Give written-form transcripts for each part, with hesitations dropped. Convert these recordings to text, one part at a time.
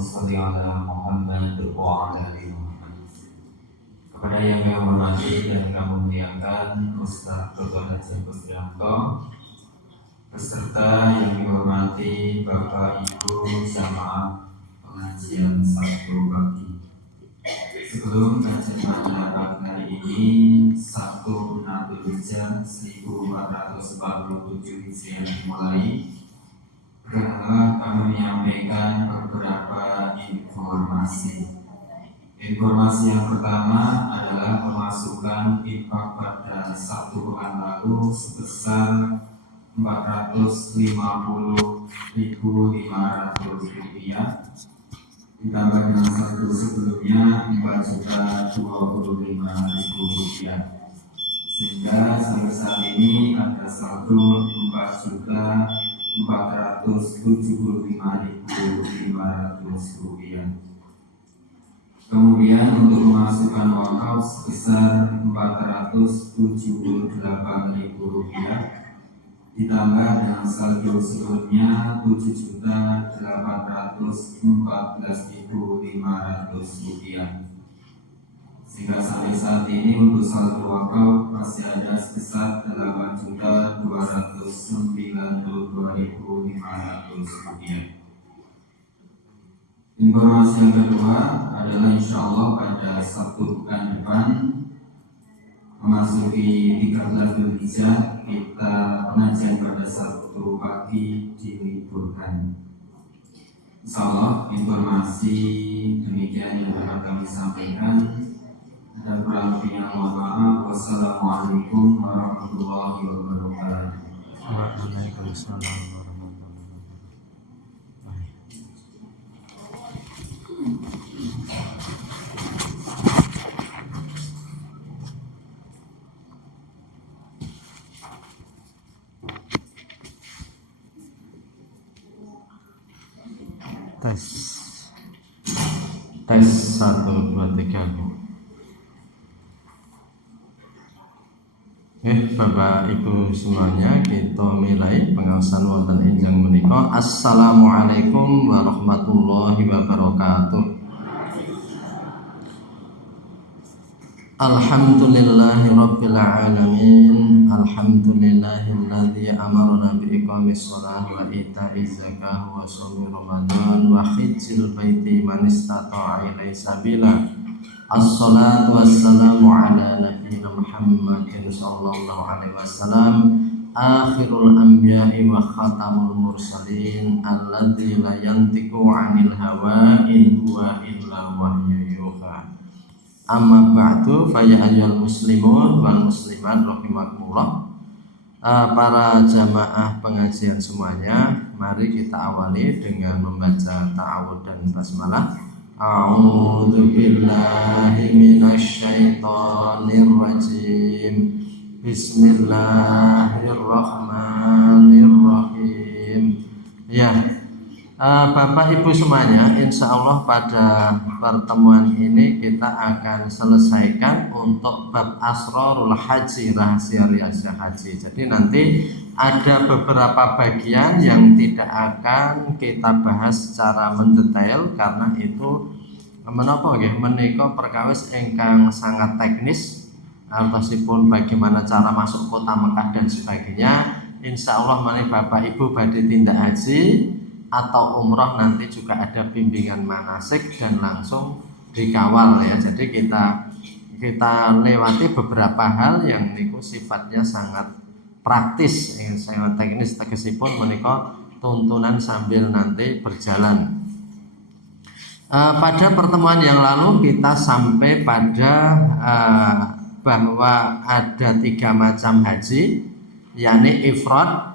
sholli ala Muhammad wa ala ali Muhammad. Kepada yang kami hormati dan kami muliakan Ustaz Dr. Haji Kusrianto, beserta yang dihormati Bapak Ibu jamaah pengajian Sabtu pagi. Sebelum kajian pada hari ini, Sabtu 6 Dzulhijjah 1447 Hijriah dimulai. Berkenalah kami menyampaikan beberapa informasi. Informasi yang pertama adalah pemasukan infak pada Sabtu pekan lalu sebesar Rp450.500, ditambah dengan saldo sebelumnya Rp4.025.000, sehingga sampai saat ini ada saldo Rp4.475.500. Kemudian untuk pemasukan wakaf sebesar Rp478.000, ditambah dengan saldo sebelumnya Rp7.814.500, sehingga sampai saat ini untuk saldo wakaf masih ada sebesar Rp8.292.500. Informasi yang kedua adalah insya Allah pada Sabtu pekan depan memasuki 13 Dzulhijjah, kita pengajian pada Sabtu pagi diliburkan. Insya Allah informasi demikian yang dapat kami sampaikan. Ada kurang lebihnya mohon maaf. Wassalamualaikum warahmatullahi wabarakatuh. Waalaikumsalam warahmatullahi wabarakatuh. Tes 1, 2, 3. Bapak Ibu semuanya, kita mulai pengawasan wonten enjang menika. Assalamualaikum warahmatullahi wabarakatuh. Alhamdulillahi rabbil alamin. Alhamdulillahilladzi amarna bi iqamis shalah wa ita'iz zakah wa shaumi ramadan wa hajjil baiti man istata'a ilaihi sabila. Assalatu wassalamu ala nabiyyina Muhammadin sallallahu alaihi wasallam, akhirul anbiya'i wa khatamul mursalin, alladzi la yantiqu 'anil hawa in huwa illa wahyu yuha. Amma ba'du, fa ya ayyuhal muslimun wal muslimat rahimakumullah. Para jamaah pengajian semuanya, mari kita awali dengan membaca ta'awudz dan basmalah. A'udzu billahi minasy syaithanir rajim. Bismillahirrahmanirrahim. Ya, Bapak Ibu semuanya, insya Allah pada pertemuan ini kita akan selesaikan untuk bab asrarul haji, rahasia-rahasia haji. Jadi nanti ada beberapa bagian yang tidak akan kita bahas secara mendetail karena itu menika perkawis ingkang sangat teknis, artosipun bagaimana cara masuk kota Mekah dan sebagainya. Insya Allah menika Bapak Ibu badhe tindak haji atau umroh nanti juga ada bimbingan manasik dan langsung dikawal ya. Jadi kita lewati beberapa hal yang niku sifatnya sangat praktis, sangat teknis, tegesipun menika tuntunan sambil nanti berjalan. Pada pertemuan yang lalu kita sampai pada bahwa ada 3 macam haji, yakni ifrad,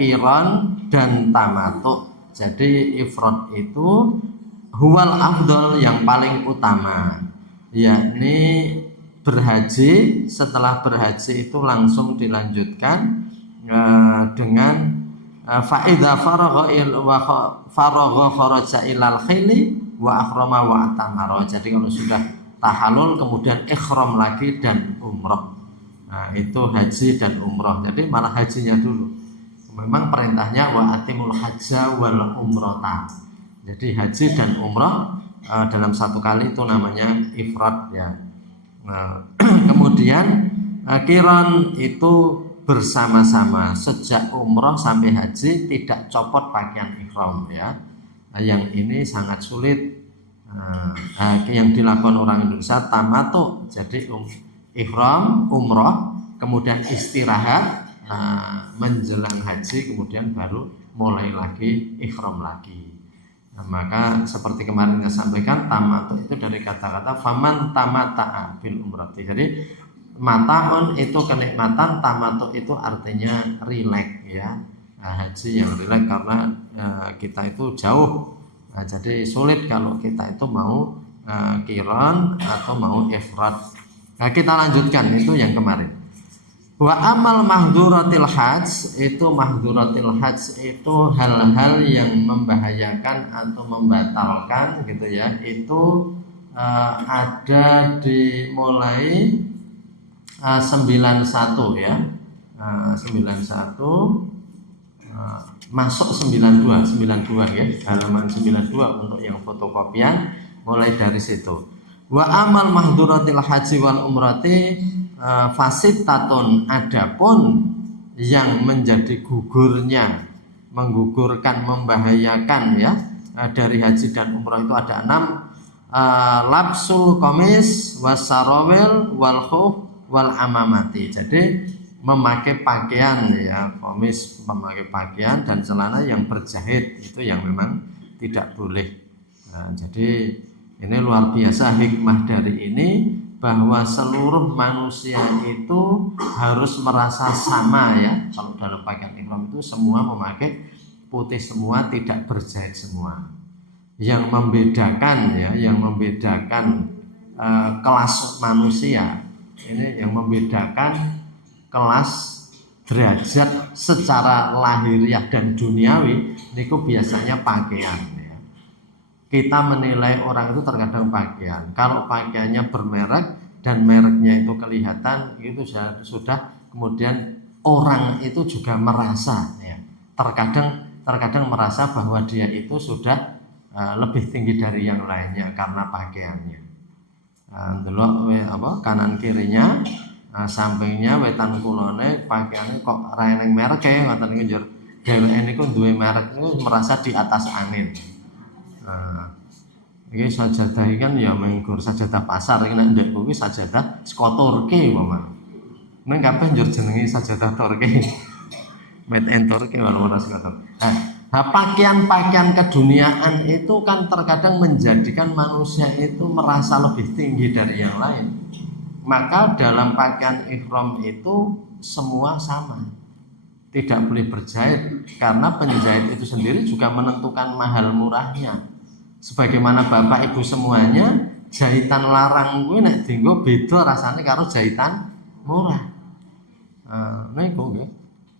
qiran, dan tamattu. Jadi ifrad itu huwal afdal, yang paling utama, yakni berhaji, setelah berhaji itu langsung dilanjutkan dengan fa'idha faragha kharaja ilal khili wa akhrama wa atamara. Jadi kalau sudah tahallul kemudian ikhram lagi dan umrah. Nah, itu haji dan umrah. Jadi malah hajinya dulu. Memang perintahnya wa atimul hajja wal umrata. Jadi haji dan umrah dalam satu kali itu namanya ifrad ya. Nah, kemudian qiran itu bersama-sama sejak umrah sampai haji tidak copot pakaian ihram ya. Yang ini sangat sulit. Yang dilakukan orang Indonesia tamattu, jadi ihram umrah kemudian istirahat menjelang haji kemudian baru mulai lagi ihram lagi. Maka seperti kemarin saya sampaikan, tamattu itu dari kata-kata faman tamatta'a bil umrati. Jadi mataun itu kenikmatan, tamattu itu artinya rileks ya. Haji yang rileks karena kita itu jauh. Jadi sulit kalau kita itu mau qiran atau mau ifrad. Kita lanjutkan itu yang kemarin. Wa amal mahduratil hajj, itu mahduratil hajj itu hal-hal yang membahayakan atau membatalkan gitu ya. Itu ada dimulai 91 ya. 91 masuk 92 ya, halaman 92 untuk yang fotokopian mulai dari situ. Wa amal mahduratil haji wal umrati fasitatun, adapun yang menjadi gugurnya, menggugurkan, membahayakan ya dari haji dan umrah itu ada 6. Labsul qamis wasarawil wal khuf wal amamati. Jadi memakai pakaian ya, qamis, memakai pakaian dan celana yang berjahit itu yang memang tidak boleh. Jadi ini luar biasa hikmah dari ini, bahwa seluruh manusia itu harus merasa sama ya. Kalau dalam pakaian ihram itu semua memakai putih semua, tidak berjahit semua. Yang membedakan ya, yang membedakan kelas manusia ini, yang membedakan kelas derajat secara lahiriah dan duniawi niku biasanya pakaian. Kita menilai orang itu terkadang pakaian. Kalau pakaiannya bermerek dan mereknya itu kelihatan, itu sudah kemudian orang itu juga merasa ya. Terkadang merasa bahwa dia itu sudah lebih tinggi dari yang lainnya karena pakaiannya. Delok kanan kirinya, sampingnya, wetan kulone pakaiannya kok reneng merek ya, ngoten niku njur. Dheweke niku duwe merek niku merasa di atas angin. Ini sajadah kan ya menggur sajadah pasar, ini nek ndek kuwi sajadah saka Turki umpama. Ning kabeh njur jenenge sajadah Turki. Made in Turki walaupun ngoten. Pakaian-pakaian keduniaan itu kan terkadang menjadikan manusia itu merasa lebih tinggi dari yang lain. Maka dalam pakaian ihram itu semua sama. Tidak boleh berjahit karena penjahit itu sendiri juga menentukan mahal murahnya. Sebagaimana bapak ibu semuanya, jahitan larang gue nek dienggo beda rasanya karo jahitan murah. Niku nggih.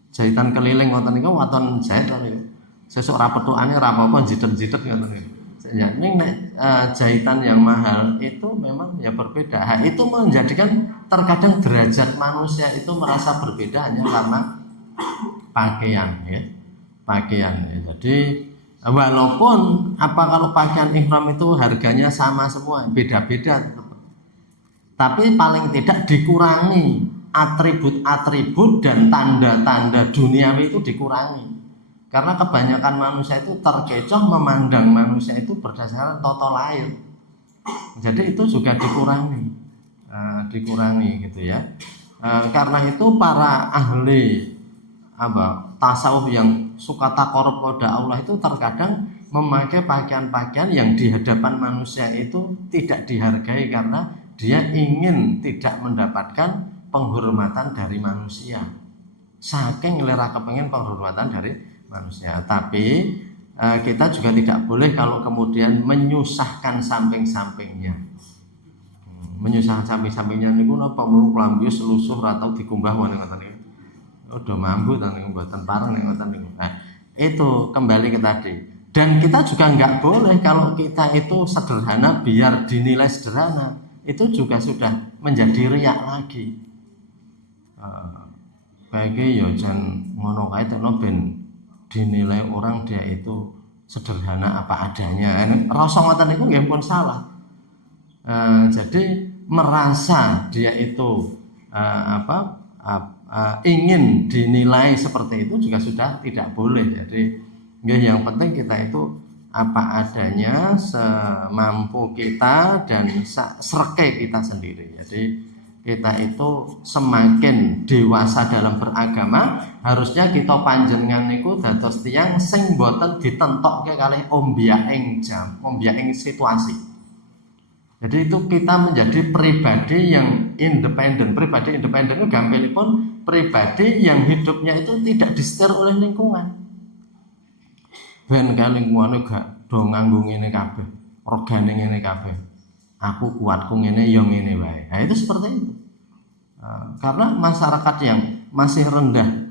Jahitan keliling ngoten niku waton jahit niku. Sesuk ra petukane ra apa-apa jitet-jitet ngoten niku. Ya ning nek jahitan yang mahal itu memang ya berbeda. Itu menjadikan terkadang derajat manusia itu merasa berbeda hanya karena pakaian ya. Pakaian ya. Jadi walaupun kalau pakaian ihram itu harganya sama semua, beda-beda tetap. Tapi paling tidak dikurangi atribut-atribut dan tanda-tanda duniawi itu dikurangi. Karena kebanyakan manusia itu terkecoh memandang manusia itu berdasarkan tata lahir. Jadi itu juga dikurangi gitu ya. Karena itu para ahli tasawuf yang suka taqarrub kepada Allah itu terkadang memakai pakaian-pakaian yang di hadapan manusia itu tidak dihargai karena dia ingin tidak mendapatkan penghormatan dari manusia. Saking lera kepengen penghormatan dari manusia. Tapi kita juga tidak boleh kalau kemudian menyusahkan samping-sampingnya. Menyusahkan samping-sampingnya niku napa mulu klambi selusuh atau dikumbah ngoten niku. Udah mampu niku mboten pareng ngoten niku. Nah, itu kembali ke tadi. Dan kita juga nggak boleh kalau kita itu sederhana biar dinilai sederhana. Itu juga sudah menjadi riak lagi. Baiknya ya jan ngono kae tekno ben dinilai orang dia itu sederhana apa adanya. Rasa ngoten niku nggih pun salah. Jadi merasa dia itu ingin dinilai seperti itu juga sudah tidak boleh. Jadi yang penting kita itu apa adanya, semampu kita dan serke kita sendiri. Jadi kita itu semakin dewasa dalam beragama, harusnya kita panjenengan niku dados tiyang sing boten ditentokke kalih ombyaking jam, ombyaking situasi. Jadi itu kita menjadi pribadi yang independen. Pribadi independen itu gampilipun pribadi yang hidupnya itu tidak disetir oleh lingkungan. Ben ka lingkungane gak do nganggo ngene kabeh, regane ngene kabeh. Aku kuatku ngene ya ngene wae. Nah, itu seperti itu. Karena masyarakat yang masih rendah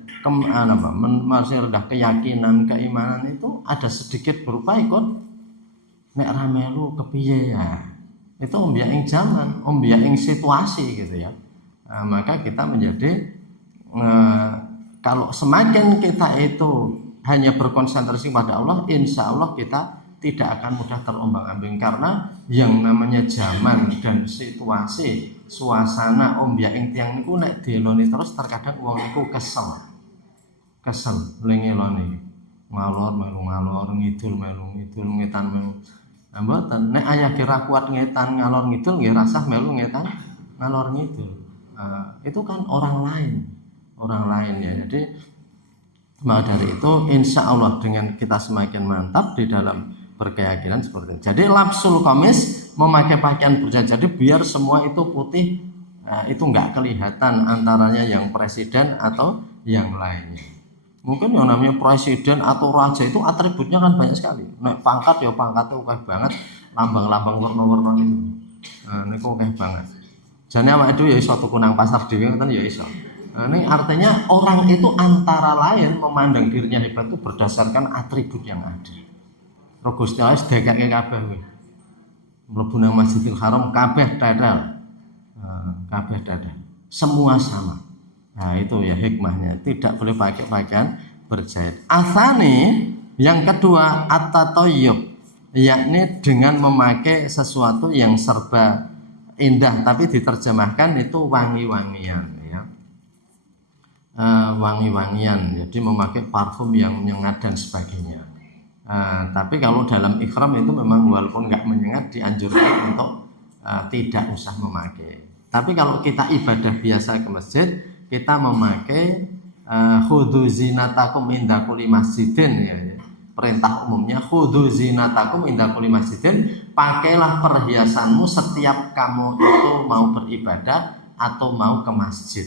masih rendah keyakinan, keimanan itu ada sedikit berupa ikut nek ra melu kepiye ya. Itu ombyaking zaman, ombyaking situasi gitu ya. Maka kita menjadi kalau semakin kita itu hanya berkonsentrasi pada Allah, insya Allah kita tidak akan mudah terombang-ambing, karena yang namanya zaman dan situasi, suasana ombyaking tiyang niku nek dieloni terus terkadang wong niku kesel lengeloni ngalor melu ngalor, ngidul melu ngidul, ngetan melu. Mboten nek ayah kira kuat ngetan ngalor ngidul nggih rasah melu ngetan ngalor ngidul. Itu kan orang lain ya. Jadi maka dari itu insya Allah dengan kita semakin mantap di dalam berkeyakinan seperti itu. Jadi lapsul qamis, memakai pakaian berjahit, jadi biar semua itu putih, itu enggak kelihatan antaranya yang presiden atau yang lainnya. Mungkin yang namanya presiden atau raja itu atributnya kan banyak sekali. Nek pangkat ya pangkatnya akeh banget, lambang-lambang warna-warna itu. Niku akeh banget. Jane awake dhewe ya iso tuku nang pasar dhewe ngoten ya iso. Ini artinya orang itu antara lain memandang dirinya hebat itu berdasarkan atribut yang ada. Roh Gusti Allah sedekake kabeh kuwi. Mlebu nang Masjidil Haram kabeh tetel. Kabeh tetel. Semua sama. Nah, itu ya hikmahnya. Tidak boleh pakai pakaian berjahit. Asani yang kedua at-tatayyub, yakni dengan memakai sesuatu yang serba indah tapi diterjemahkan itu wangi-wangian. Wangi-wangian, jadi memakai parfum yang menyengat dan sebagainya. Tapi kalau dalam ikhram itu memang walaupun nggak menyengat dianjurkan untuk tidak usah memakai. Tapi kalau kita ibadah biasa ke masjid, kita memakai khudhu zinatakum inda kulli masjidin ya. Perintah umumnya khudhu zinatakum inda kulli masjidin, pakailah perhiasanmu setiap kamu itu mau beribadah atau mau ke masjid.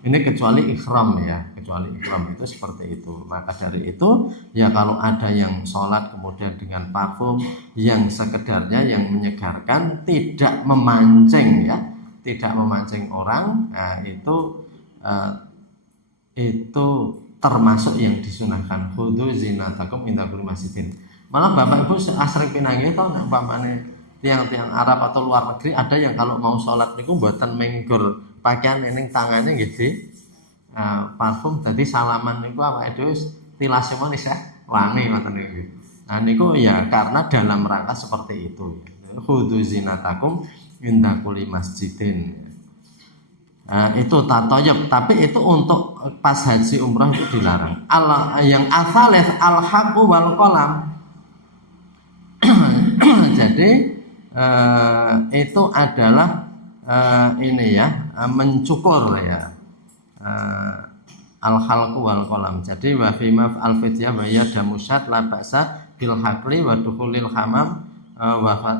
Ini kecuali ikhram ya, kecuali ikhram itu seperti itu. Maka dari itu ya kalau ada yang sholat kemudian dengan parfum yang sekedarnya yang menyegarkan, tidak memancing ya, tidak memancing orang, nah itu termasuk yang disunahkan. Khudhu zinatakum inda kulli masjidin. Malah Bapak Ibu asring pinanggih tau nek umpamane tiang-tiang Arab atau luar negeri ada yang kalau mau sholat niku mboten menggur pakaian ning tangane nggih di parfum, dadi salaman niku awake dhewe tilase manis ya wangi ngoten niku. Nah niku ya karena dalam rangka seperti itu. Khudhu zinatakum inda kulli masjidin. Itu tatoyub, tapi itu untuk pas haji umrah itu dilarang. Yang asalih al-haqqu wal qalam. Jadi itu adalah ini ya, mencukur ya, al-halqu wal qalam. Jadi wa fi maf al-fidyah wa ya damusat la ba'sa bil haqli wa dukhulil hamam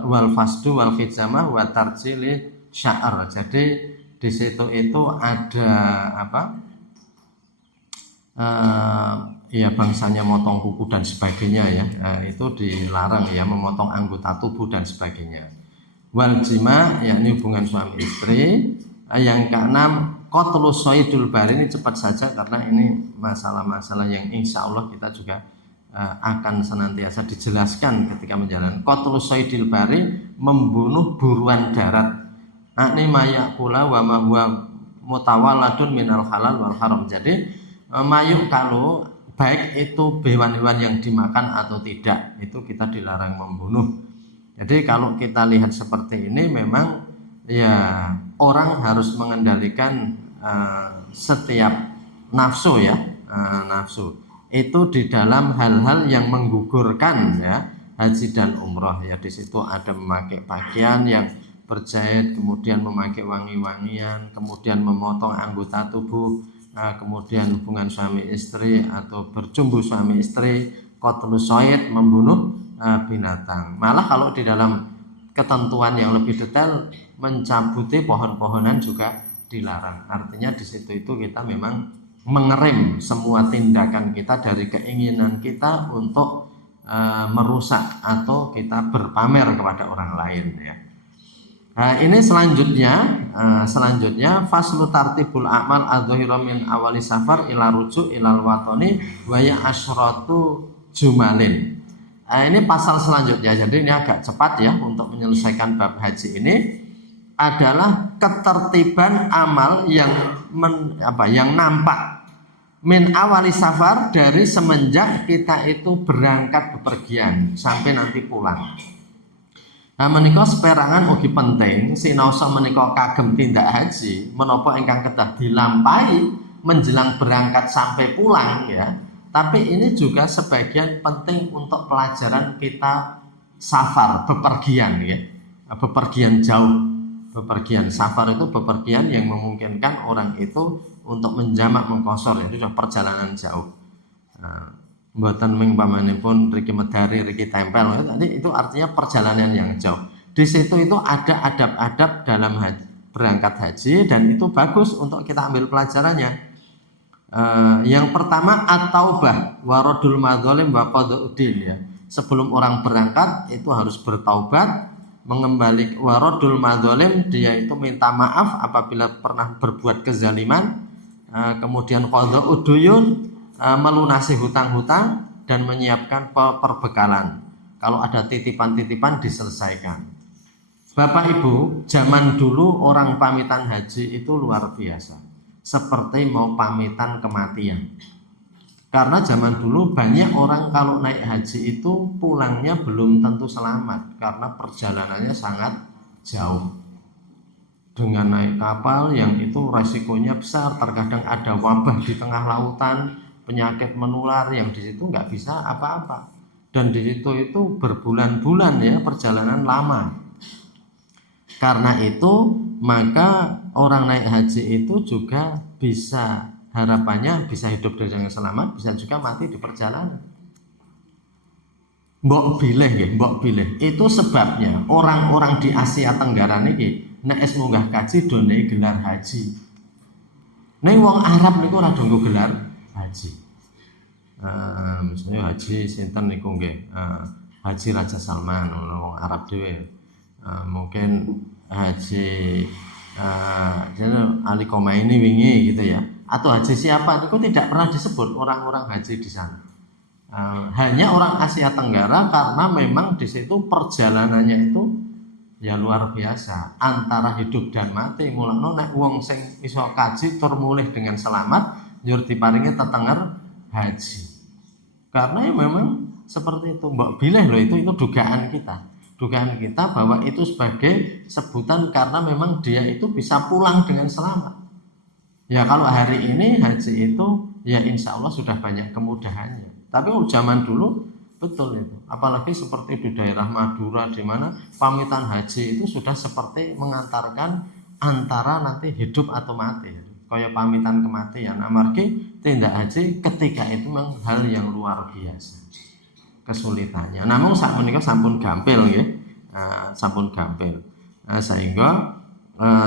wal fasdu wal khijamah wa tarjili sya'r. Jadi di situ itu ada apa? Ya bangsanya motong kuku dan sebagainya ya, itu dilarang ya, memotong anggota tubuh dan sebagainya. Wal jima, yakni hubungan suami istri. Yang keenam qatlus shaydul bari, ini cepat saja karena ini masalah-masalah yang insya Allah kita juga akan senantiasa dijelaskan ketika menjalankan. Qatlus shaydul bari, membunuh buruan darat. Ini mayakula wa ma huwa mutawaladun minal halal wal haram. Jadi mayuk kalau baik itu hewan-hewan yang dimakan atau tidak, itu kita dilarang membunuh. Jadi kalau kita lihat seperti ini memang ya orang harus mengendalikan setiap nafsu ya, nafsu itu di dalam hal-hal yang menggugurkan ya haji dan umroh ya. Di situ ada memakai pakaian yang berjahit, kemudian memakai wangi-wangian, kemudian memotong anggota tubuh, kemudian hubungan suami istri atau bercumbu suami istri, qatlus shayd, membunuh binatang. Malah kalau di dalam ketentuan yang lebih detail mencabuti pohon-pohonan juga dilarang. Artinya di situ itu kita memang mengerem semua tindakan kita dari keinginan kita untuk merusak atau kita berpamer kepada orang lain ya. Ini selanjutnya faslu tartibul a'mal adh-dhahira min awali safar ila rujuk ilal watoni wa ya asyratu jumalin. Ini pasal selanjutnya, jadi ini agak cepat ya untuk menyelesaikan bab haji ini, adalah ketertiban amal yang nampak min awali safar, dari semenjak kita itu berangkat bepergian sampai nanti pulang. Nah menika seperangan ugi penting sinaosa menika kagem tindak haji menapa ingkang kedah dilampahi menjelang berangkat sampai pulang ya. Tapi ini juga sebagian penting untuk pelajaran kita safar, bepergian ya. Bepergian jauh. Bepergian safar itu bepergian yang memungkinkan orang itu untuk menjamak mengkosor, itu sudah perjalanan jauh. Mboten mingpamanipun riki medari, riki tempel, itu artinya perjalanan yang jauh. Di situ itu ada adab-adab dalam berangkat haji dan itu bagus untuk kita ambil pelajarannya. Yang pertama at-taubah waradul madzalim wa qada'uddin ya. Sebelum orang berangkat itu harus bertaubat, mengembalik waradul madzalim, dia itu minta maaf apabila pernah berbuat kezaliman, kemudian qada'udduyun, melunasi hutang-hutang dan menyiapkan perbekalan. Kalau ada titipan-titipan diselesaikan. Bapak Ibu, zaman dulu orang pamitan haji itu luar biasa. Seperti mau pamitan kematian. Karena zaman dulu banyak orang kalau naik haji itu pulangnya belum tentu selamat karena perjalanannya sangat jauh. Dengan naik kapal yang itu resikonya besar, terkadang ada wabah di tengah lautan, penyakit menular yang di situ nggak bisa apa-apa, dan di situ itu berbulan-bulan ya, perjalanan lama. Karena itu maka orang naik haji itu juga bisa, harapannya bisa hidup dengan selamat, bisa juga mati di perjalanan. Mbok bilih itu sebabnya orang-orang di Asia Tenggara niki nek es munggah kaji done gelar haji. Ning wong Arab niku ora donggo gelar haji. Misalnya haji sinten niku nggih, Haji Raja Salman wong Arab dhewe. Mungkin haji Ali Khomeini wingi gitu ya. Atau haji siapa itu tidak pernah disebut orang-orang haji di sana. Hanya orang Asia Tenggara karena memang di situ perjalanannya itu ya luar biasa, antara hidup dan mati. Mulane nek wong sing iso kaji tur mulih dengan selamat njur diparingi tetenger haji. Karena ya memang seperti itu, mbok bilih loh, itu dugaan kita bahwa itu sebagai sebutan karena memang dia itu bisa pulang dengan selamat. Ya kalau hari ini haji itu ya insya Allah sudah banyak kemudahannya. Tapi zaman dulu betul itu, apalagi seperti di daerah Madura di mana pamitan haji itu sudah seperti mengantarkan antara nanti hidup atau mati, kayak pamitan kematian. Amargi tindak haji ketika itu memang hal yang luar biasa kesulitannya. Namun saat menikah sampun gampil ya, sampun gampil. Sehingga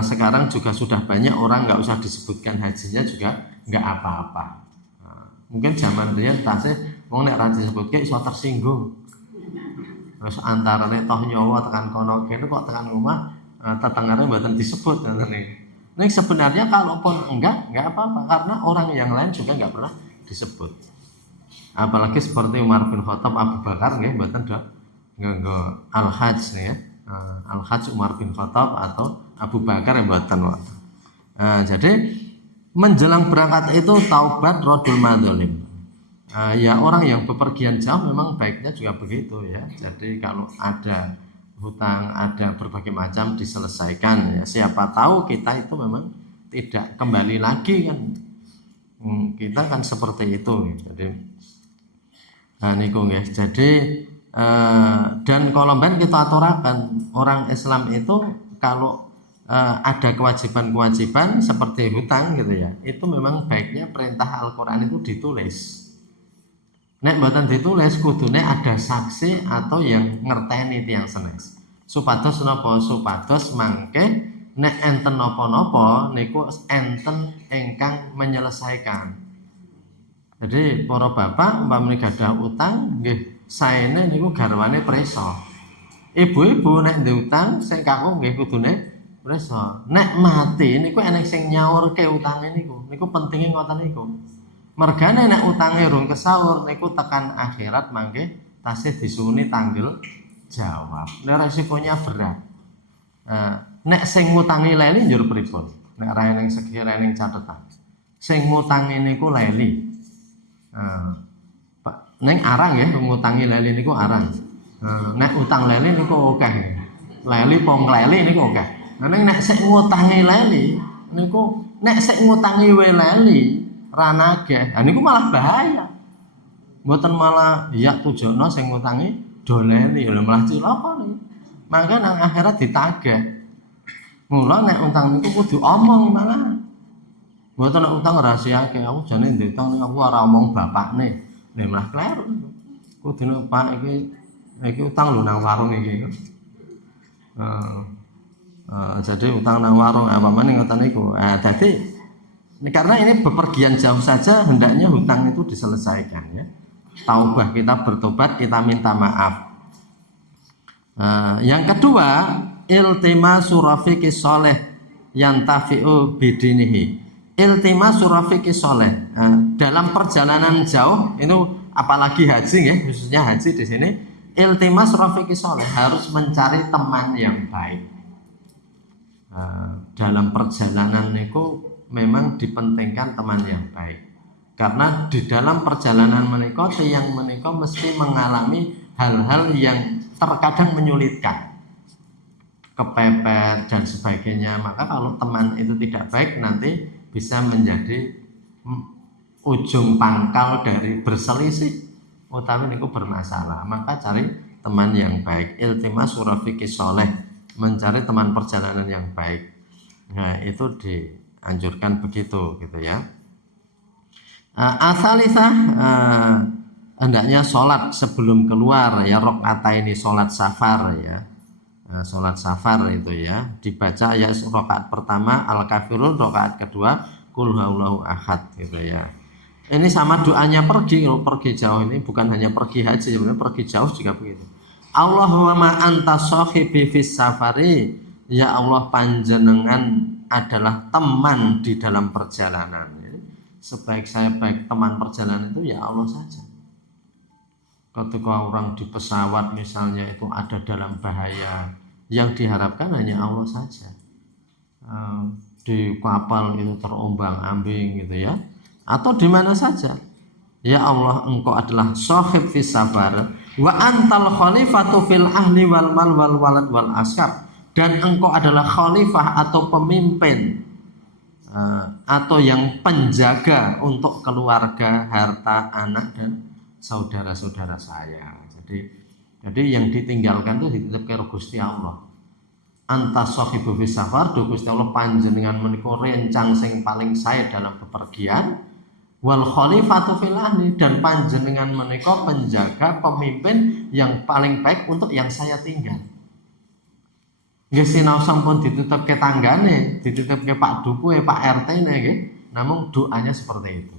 sekarang juga sudah banyak orang nggak usah disebutkan hajinya juga nggak apa-apa. Mungkin zaman dia tasih wong nek ra disebutke iso tersinggung. Terus antarane toh nyawa tekan kono kene kok tekan omah tetangane mboten disebut ngoten niku. Nek sebenarnya kalaupun enggak apa-apa karena orang yang lain juga enggak pernah disebut. Apalagi seperti Umar bin Khattab, Abu Bakar nggih mboten nggo Al-Hajj nih ya. Al-Hajj Umar bin Khattab atau Abu Bakar yang mboten. Jadi menjelang berangkat itu taubat rodul madzalim. Ya orang yang bepergian jauh memang baiknya juga begitu ya. Jadi kalau ada hutang, ada berbagai macam diselesaikan ya. Siapa tahu kita itu memang tidak kembali lagi kan. Kita kan seperti itu. Jadi niku nggih. Jadi dan kalau ben kita aturakan orang Islam itu kalau ada kewajiban-kewajiban seperti hutang gitu ya. Itu memang baiknya perintah Al-Qur'an itu ditulis. Nek mboten ditulis kudune ada saksi atau yang ngerteni tiyang senes. Supados napa? Supados mangke nek enten napa-napa niku enten ingkang menyelesaikan. Jadi para bapak umpamane gadah utang nggih saene niku garwane prisa. Ibu-ibu nek ndek utang sing kakung nggih kudune prisa. Nek mati niku enek sing nyaurke utange niku. Niku pentinge ngoten niku. Mergane nek utange urung kesaur niku tekan akhirat mangke tasih disuwuni tanggel jawab. Nek resikonya berat. Nek sing ngutangi leli njur pripun? Nek ra ning segi ra ning catetan. Sing ngutangi niku leli. Ning arang ya ngutangi leli niku arang. Nek utang leli niku akeh. Leli pong leli niku akeh. Nek sing ngutangi leli niku nek sing ngutangi we leli ra nagih. Niku malah bahaya. Mboten malah ya tujono sing ngutangi doleni lho malah cilaka niku. Mangke nang akhirat ditagih. Mula nek utang niku kudu omong malah. Mboten nek utang rahasiake aku jane ndek utang aku ora omong bapakne. Lha malah kleru. Kudune Pak iki utang lho nang warung iki. Jadi utang nang warung apa meneh ngoten niku. Dadi karena ini bepergian jauh saja hendaknya hutang itu diselesaikan ya. Taubah, kita bertobat, kita minta maaf. Yang kedua, iltimasu rafiqis sholeh yantafi'u bidinihi. Iltimasu rafiqis sholeh. Dalam perjalanan jauh itu apalagi haji ya, khususnya haji di sini, iltimas rafiqis sholeh harus mencari teman yang baik. Dalam perjalanan itu memang dipentingkan teman yang baik. Karena di dalam perjalanan menika tiyang menika mesti mengalami hal-hal yang terkadang menyulitkan. Kepepet dan sebagainya. Maka kalau teman itu tidak baik nanti bisa menjadi ujung pangkal dari berselisih utawi niku bermasalah. Maka cari teman yang baik. Iltimas rafiqis sholeh, mencari teman perjalanan yang baik. Nah, itu dianjurkan begitu gitu ya. Asalisah hendaknya sholat sebelum keluar ya, rakaataini sholat safar ya. Sholat safar itu ya dibaca ya rakaat pertama al-kafirun, rakaat kedua qul huwallahu ahad gitu ya. Ini sama doanya pergi jauh, ini bukan hanya pergi haji, sebenarnya pergi jauh juga begitu. Allahumma anta sahibi fis safari, ya Allah panjenengan adalah teman di dalam perjalanan. Sebaik saya baik teman perjalanan itu ya Allah saja. Ketika orang di pesawat misalnya itu ada dalam bahaya, yang diharapkan hanya Allah saja. Di kapal itu terombang-ambing gitu ya, atau di mana saja. Ya Allah, engkau adalah sahib fis safar wa antal khalifatu fil ahli wal mal wal walad wal askar, dan engkau adalah khalifah atau pemimpin atau yang penjaga untuk keluarga, harta, anak dan saudara-saudara saya. Jadi yang ditinggalkan itu dititipke Gusti Allah. Anta sahibu fis safar, Gusti Allah panjenengan menika rencang sing paling sae dalam bepergian, wal khalifatu fil ahli, dan panjenengan menika penjaga, pemimpin yang paling baik untuk yang saya tinggal. Nggih sinau sampun dititipke tanggane, dititipke Pak Dukuhe, Pak RT-ne nggih. Namun doanya seperti itu.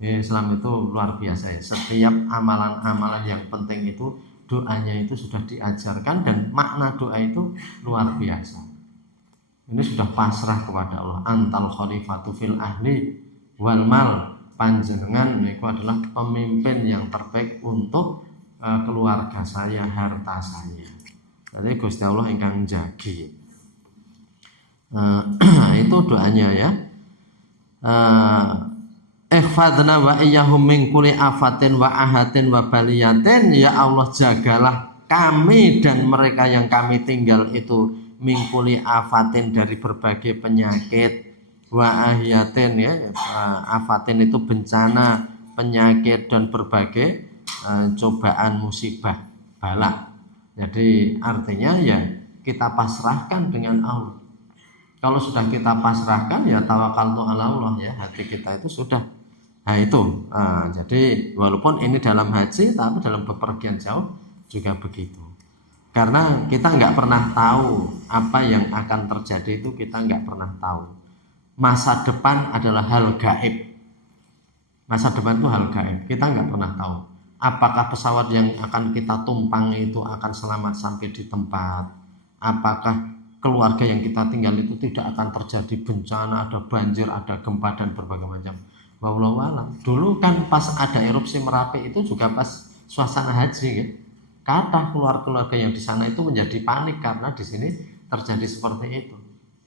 Islam itu luar biasa ya. Setiap amalan-amalan yang penting itu doanya itu sudah diajarkan, dan makna doa itu luar biasa. Ini sudah pasrah kepada Allah. Antal khalifatu fil ahli wal mal, panjenengan niku adalah pemimpin yang terbaik untuk keluarga saya, harta saya. Jadi Gusti Allah ingkang jagi. Itu doanya ya. ihfadna wa iyyahum min kulli afatin wa ahatin wa baliyatin. Ya Allah, jagalah kami dan mereka yang kami tinggal itu min kulli afatin, dari berbagai penyakit, wa ahiyatin, ya, afatin itu bencana, penyakit dan berbagai cobaan, musibah, bala. Jadi artinya ya kita pasrahkan dengan Allah. Kalau sudah kita pasrahkan ya tawakaltu ala Allah, ya, hati kita itu sudah. Nah itu, jadi walaupun ini dalam haji, tapi dalam bepergian jauh juga begitu. Karena kita nggak pernah tahu apa yang akan terjadi, itu kita nggak pernah tahu. Masa depan adalah hal gaib. Masa depan itu hal gaib, kita nggak pernah tahu. Apakah pesawat yang akan kita tumpangi itu akan selamat sampai di tempat? Apakah keluarga yang kita tinggal itu tidak akan terjadi bencana, ada banjir, ada gempa dan berbagai macam. Wallahu a'lam. Dulu kan pas ada erupsi Merapi itu juga pas suasana haji, ya. Kata keluarga yang di sana itu menjadi panik karena di sini terjadi seperti itu.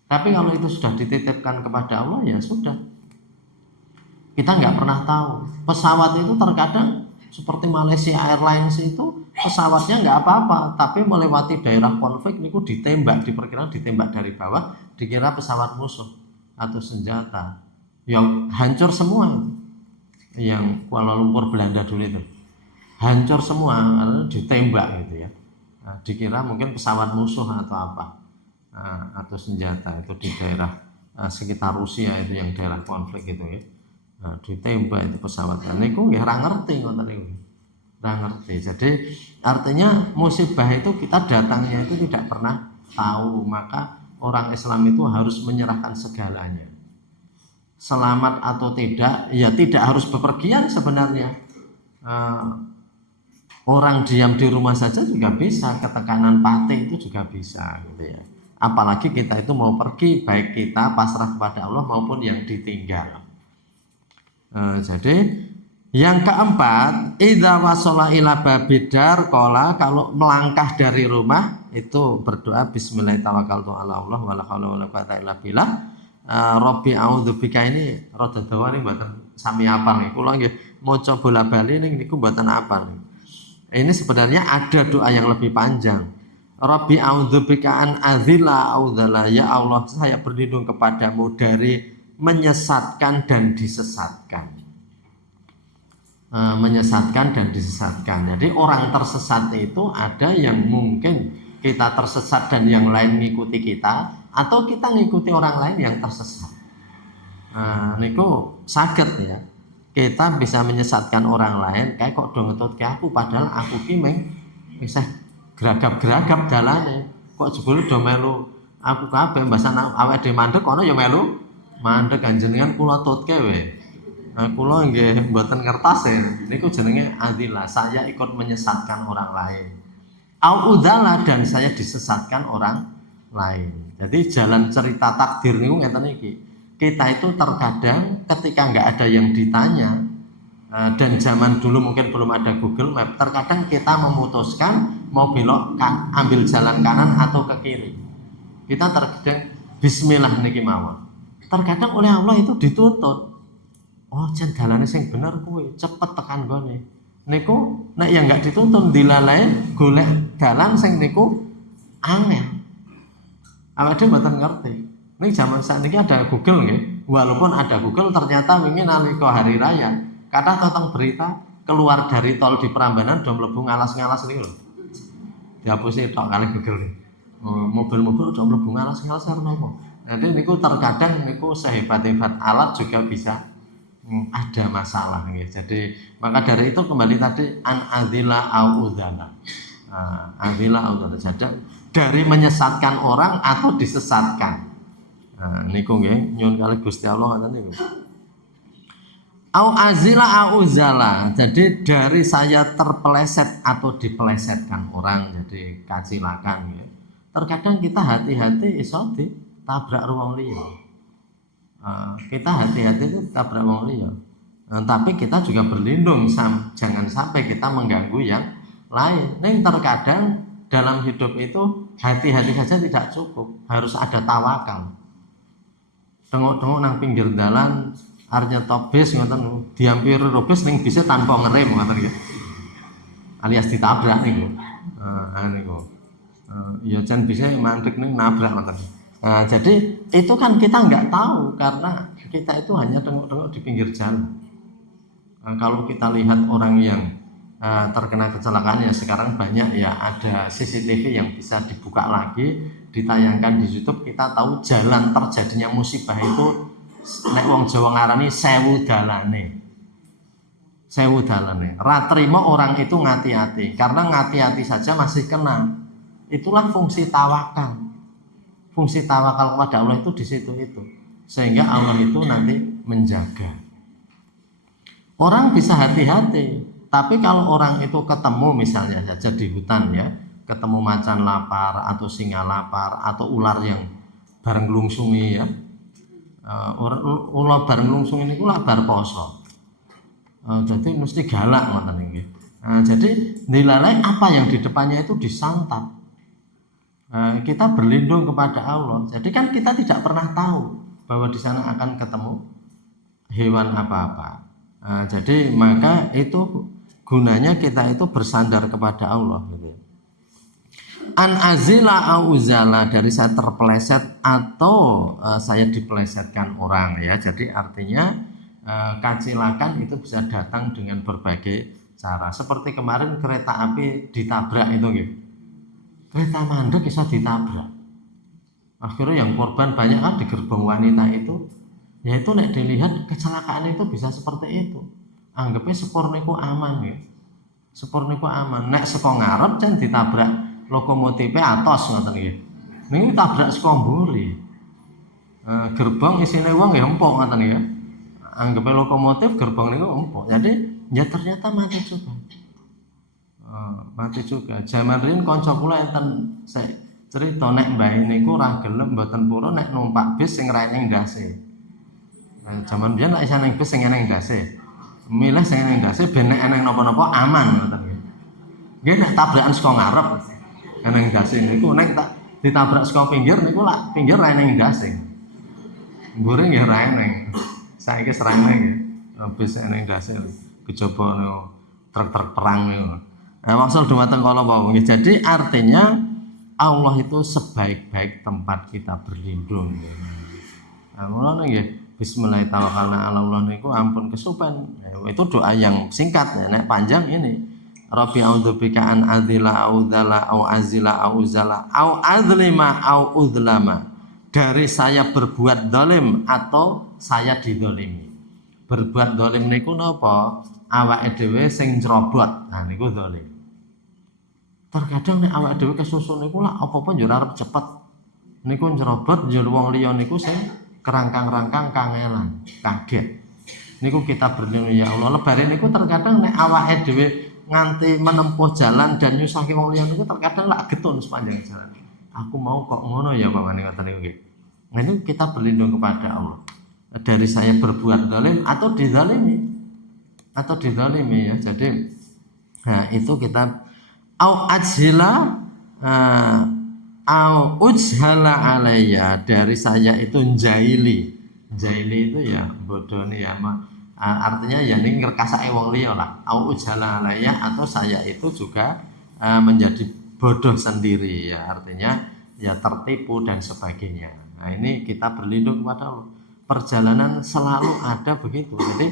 Tapi kalau itu sudah dititipkan kepada Allah, ya sudah. Kita nggak pernah tahu. Pesawat itu terkadang seperti Malaysia Airlines itu pesawatnya nggak apa-apa, tapi melewati daerah konflik itu ditembak, diperkirakan ditembak dari bawah, dikira pesawat musuh atau senjata, yang hancur semua. Yang Kuala Lumpur Belanda dulu itu hancur semua karena ditembak gitu, ya. Nah, dikira mungkin pesawat musuh atau apa, atau senjata, itu di daerah sekitar Rusia itu yang daerah konflik itu, ya. Nah, ditembak itu pesawat. Nah, niku nggih ora ngerti ngoten niku. Ora ngerti. Jadi artinya musibah itu kita datangnya itu tidak pernah tahu, maka orang Islam itu harus menyerahkan segalanya. Selamat atau tidak, ya tidak harus bepergian sebenarnya. Orang diam di rumah saja juga bisa, ketekanan pati itu juga bisa, gitu, ya. Apalagi kita itu mau pergi, baik kita pasrah kepada Allah maupun yang ditinggal. Jadi yang keempat, idza wasala ila babidar qala, kalau melangkah dari rumah itu berdoa bismillahirrahmanirrahim wala haula wala quwata illa billah. Rabbi a'udzubika ini rada dawa nih mboten sami apal nih. Kula nggih maca bola-bali niku mboten apal. Ini sebenarnya ada doa yang lebih panjang. Rabbi a'udzubika an adzilla audzala, ya Allah saya berlindung kepadamu dari menyesatkan dan disesatkan. Menyesatkan dan disesatkan. Jadi orang tersesat itu ada yang mungkin kita tersesat dan yang lain ngikuti kita, atau kita ngikuti orang lain yang tersesat. Niku saged, ya. Kita bisa menyesatkan orang lain, kayak kok do ngetut ke aku padahal aku ki meng bisa geragap-geragap dalane. Kok jebul do melu aku kabeh mbasan awake dhewe mandek kono ya melu mandek, kanjenengan kula tutke we. Kula nggih mboten ngertos, ya. Niku jenenge adzillah, saya ikut menyesatkan orang lain. Au udzala, dan saya disesatkan orang lain. Jadi jalan cerita takdir niku ngeten iki. Kita itu terkadang ketika nggak ada yang ditanya, dan zaman dulu mungkin belum ada Google Map, terkadang kita memutuskan mau belok ambil jalan kanan atau ke kiri. Kita terkadang bismillah niki mawon. Terkadang oleh Allah itu dituntut. Oh, jan dalane sing bener kuwi, cepet tekan gone. Niku nek yang nggak dituntun dilalain golek dalan sing niku angel. Awake dhewe mboten ngerti. Ini zaman saat ini ada Google, nggih. Walaupun ada Google, ternyata wingi nalika hari raya, kata tentang berita keluar dari tol di Prambanan do mlebu ngalas-ngalas niku lho. Dihapusi tok kali Google nih. Mobil-mobil do mlebu ngalas-ngalas karena apa? Jadi niku terkadang niku sehebat-hebat alat juga bisa ada masalah, nggih. Jadi maka dari itu kembali tadi an adzila au udzala. Adzila au udzala. Jadi dari menyesatkan orang atau disesatkan. Niku nggih nyuwun kali Gusti Allah ngoten niku. Au azila au uzala. Jadi dari saya terpeleset atau dipelesetkan orang, jadi kacilakan, ya. Terkadang kita hati-hati iso ditabrak wong liya. Kita hati-hati itu tabrak wong liya. Tapi kita juga berlindung jangan sampai kita mengganggu yang lain. Ning terkadang dalam hidup itu hati-hati saja tidak cukup, harus ada tawakal. Tengok-tengok nang pinggir dalan arep bis ngoten diampiri bis ning bise tanpa ngerem ngoten nggih. Alias ditabrak niku. Niku. Ya jan bisa mandek ning nabrak ngoten. Jadi itu kan kita nggak tahu karena kita itu hanya tengok-tengok di pinggir jalan. Kalau kita lihat orang yang terkena kecelakaan ya sekarang banyak ya ada CCTV yang bisa dibuka lagi, ditayangkan di YouTube, kita tahu jalan terjadinya musibah itu nek wong Jawa ngarani sewu dalane. Sewu dalane. Ra trimo orang itu ngati-ati karena ngati-ati saja masih kena. Itulah fungsi tawakal. Fungsi tawakal kepada Allah itu di situ itu. Sehingga Allah itu nanti menjaga. Orang bisa hati-hati, tapi kalau orang itu ketemu misalnya saja di hutan ya, ketemu macan lapar atau singa lapar atau ular yang bareng lungsungi ya. Ular bareng lungsung ini kula bar poso. Jadi mesti galak ngoten nggih. Jadi dilalai apa yang di depannya itu disantap. Kita berlindung kepada Allah. Jadi kan kita tidak pernah tahu bahwa di sana akan ketemu hewan apa-apa. Jadi maka itu gunanya kita itu bersandar kepada Allah gitu. An azila au uzala, dari saya terpeleset atau saya dipelesetkan orang ya. Jadi artinya kecelakaan itu bisa datang dengan berbagai cara. Seperti kemarin kereta api ditabrak itu gitu. Kereta mandek bisa ditabrak. Akhirnya yang korban banyak kan di gerbong wanita itu. Ya itu nek dilihat kecelakaan itu bisa seperti itu. Anggapnya sepur niku aman ya. Sepur niku aman. Nek saka ngarep jan ditabrak lokomotife atos ngoten nggih. Niku tabrak saka mburi. Gerbong isine wong ya empuk ngoten ya. Anggapnya lokomotif gerbong niku empuk. Jadi ya ternyata mati juga. Mati juga. Jaman riyen kanca kula enten cerita nek mbahe niku ora gelem mboten purun nek numpak bis sing raine ndase. Jaman biyen nek isane bis sing eneng ndase. Milih sing eneng ndase ben nek eneng napa-napa aman ngoten nggih. Nggih nek tabrakan saka ngarep eneng ndase niku nek tak ditabrak saka pinggir niku lak pinggir ra eneng ndase. Mburi nggih ra eneng. Saiki serane nggih. Bis eneng ndase kejaba niku truk-truk perang niku. Maksud dumateng kala wau nggih. Jadi artinya Allah itu sebaik-baik tempat kita berlindung. Mulane nggih bismillahirrahmanirrahim ala Allah niku ampun kesupen. Itu doa yang singkat ya. Nek panjang ini Rabbi a'udzubika an adzila a'udzala au azila a'uzala au adzlima au udzlama. Dari saya berbuat zalim atau saya dizalimi. Berbuat zalim niku napa? Awake dhewe sing njrobot. Nah niku zalim. Terkadang nek awake dhewe kesusun niku lak apa-apa yo ora arep cepet. Niku njrobot yo wong liya niku sing kerangkang-rangkang kangelan, kaget. Niku kita berlindung ya Allah. Lebare niku terkadang nek awake dhewe nganti menempuh jalan dan nyusahke wong liya niku terkadang lak getun sepanjang jalan. Aku mau kok ngono ya pamane ngoten niku nggih. Nah ini kita berlindung kepada Allah. Dari saya berbuat zalim atau dizalimi. Atau dizalimi ya. Jadi nah itu kita au ajhila au ujhala alayya, dari saya itu jaili itu ya bodoh nih ya artinya ya ini ngerkasake wong liya lah. Au ujhala alayya, atau saya itu juga menjadi bodoh sendiri ya, artinya ya tertipu dan sebagainya. Nah ini kita berlindung kepada Allah. Perjalanan selalu ada begitu. Jadi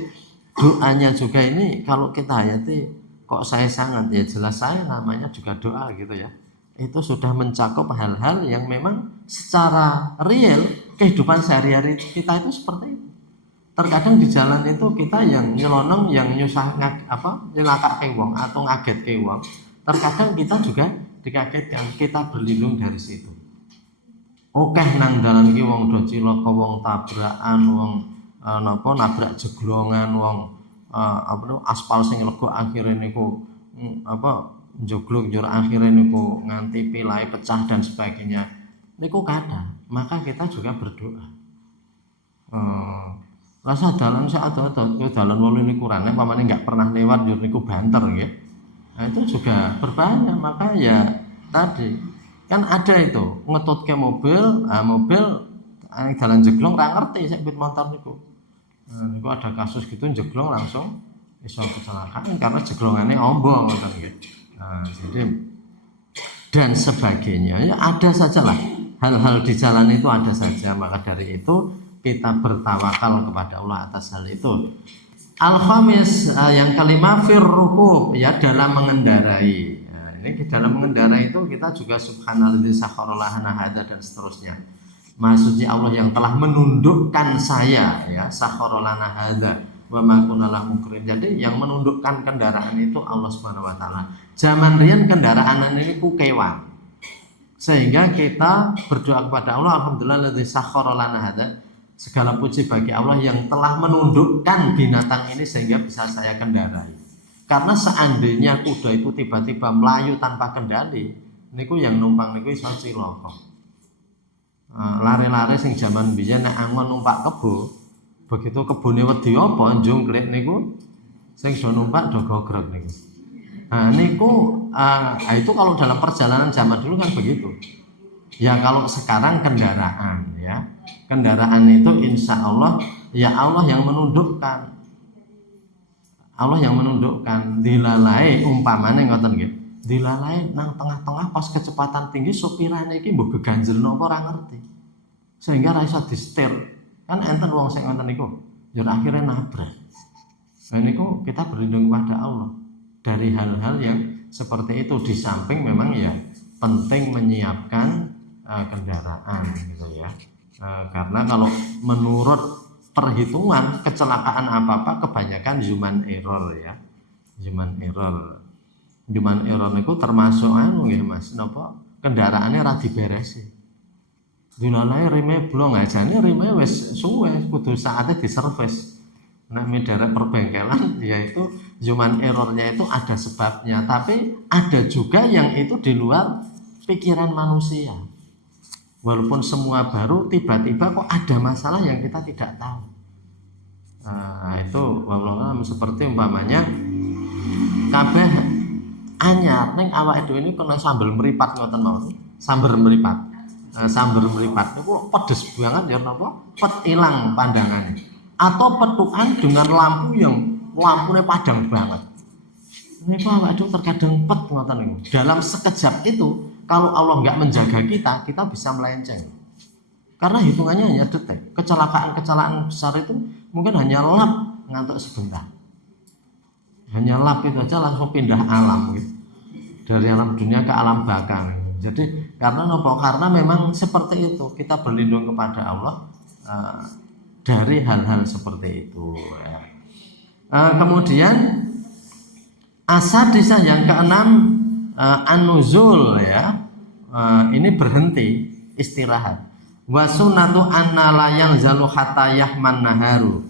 doanya juga ini kalau kita hayati kok saya sangat ya jelas saya namanya juga doa gitu ya. Itu sudah mencakup hal-hal yang memang secara real kehidupan sehari-hari kita itu seperti itu. Terkadang di jalan itu kita yang nyelonong, yang nyusah nyelakake wong atau ngagetke wong. Terkadang kita juga dikagetkan, kita berlindung dari situ. Oke nang dalan iki wong do cilaka, wong tabrakan, wong nabrak jeglongan, wong aspal sing lega akhire niku njoglok njur akhire niku nganti pilai pecah dan sebagainya. Niku kada, maka kita juga berdoa. Rasa dalan sak ado-ado dalan wolu niku kurang, pamane enggak pernah lewat njur niku banter nggih. Nah, itu juga berbahaya, maka ya tadi kan ada itu ngetutke mobil, mobil dalan jeglong ra ngerti sak motor niku. Niku ada kasus gitu jeglong langsung iso kecelakaan karena jeglongannya ombo ngoten nggih. Jadi dan sebagainya ya ada sajalah hal-hal di jalan itu ada saja, maka dari itu kita bertawakal kepada Allah atas hal itu. Al-khamis yang kelima firrukub ya dalam mengendarai. Nah, ini di dalam mengendarai itu kita juga subhanalladzi sakhkhara lana hadza dan seterusnya. Maksudnya Allah yang telah menundukkan saya ya sakhkhara lana hadza wa ma kunna lahu muqrin. Jadi yang menundukkan kendaraan itu Allah Subhanahu wa taala. Zaman riyen kendaraan ini ku kewan. Sehingga kita berdoa kepada Allah, alhamdulillah sakhkhara lana hadza. Segala puji bagi Allah yang telah menundukkan binatang ini sehingga bisa saya kendarai. Karena seandainya kuda itu tiba-tiba melayu tanpa kendali, niku yang numpang niku iso cilaka. Lare-lare sing jaman biyen nek angon numpak kebo, begitu kebone wedi apa njungklik niku sing do numpak do gogrog niku. Itu kalau dalam perjalanan zaman dulu kan begitu. Ya kalau sekarang kendaraan ya. Kendaraan itu insya Allah ya Allah yang menundukkan. Allah yang menundukkan. Dilalai umpamane ngoten nggih. Dilalai nang tengah-tengah pas kecepatan tinggi sopirane iki mbok geganjel napa ora ngerti. Sehingga ra iso disetir. Kan enten wong sing ngoten niku. Ya akhirnya nabrak. Nah niku kita berlindung kepada Allah dari hal-hal yang seperti itu. Di samping memang ya penting menyiapkan kendaraan gitu ya. Karena kalau menurut perhitungan kecelakaan apa-apa kebanyakan human error ya. Human error itu termasuk nggih Mas napa kendaraane ra diberesi. Dilalae rime blong ajane rime wis suwe kudu saatnya diservis. Nek mendarat perbengkelan yaitu human errornya itu ada sebabnya, tapi ada juga yang itu di luar pikiran manusia. Walaupun semua baru, tiba-tiba kok ada masalah yang kita tidak tahu. Itu wallahu seperti umpamanya kabeh anyar ning awake dhewe ini kena sambel meripat ngoten mawon. Samber meripat niku pedes banget ya napa? Pet ilang pandangane. Atau petukan dengan lampu yang lampunya padang banget. Niku awake dhewe terkadang pet ngoten niku. Dalam sekejap itu kalau Allah nggak menjaga kita bisa melenceng. Karena hitungannya hanya detik. Kecelakaan besar itu mungkin hanya lap ngantuk sebentar. Hanya lap itu aja langsung pindah alam gitu. Dari alam dunia ke alam baka. Jadi karena memang seperti itu kita berlindung kepada Allah dari hal-hal seperti itu. Ya. Kemudian asadisa yang keenam an-nuzul ya. Ini berhenti istirahat. Wa sunnatu anna la yanzalu hatta yahman naharu.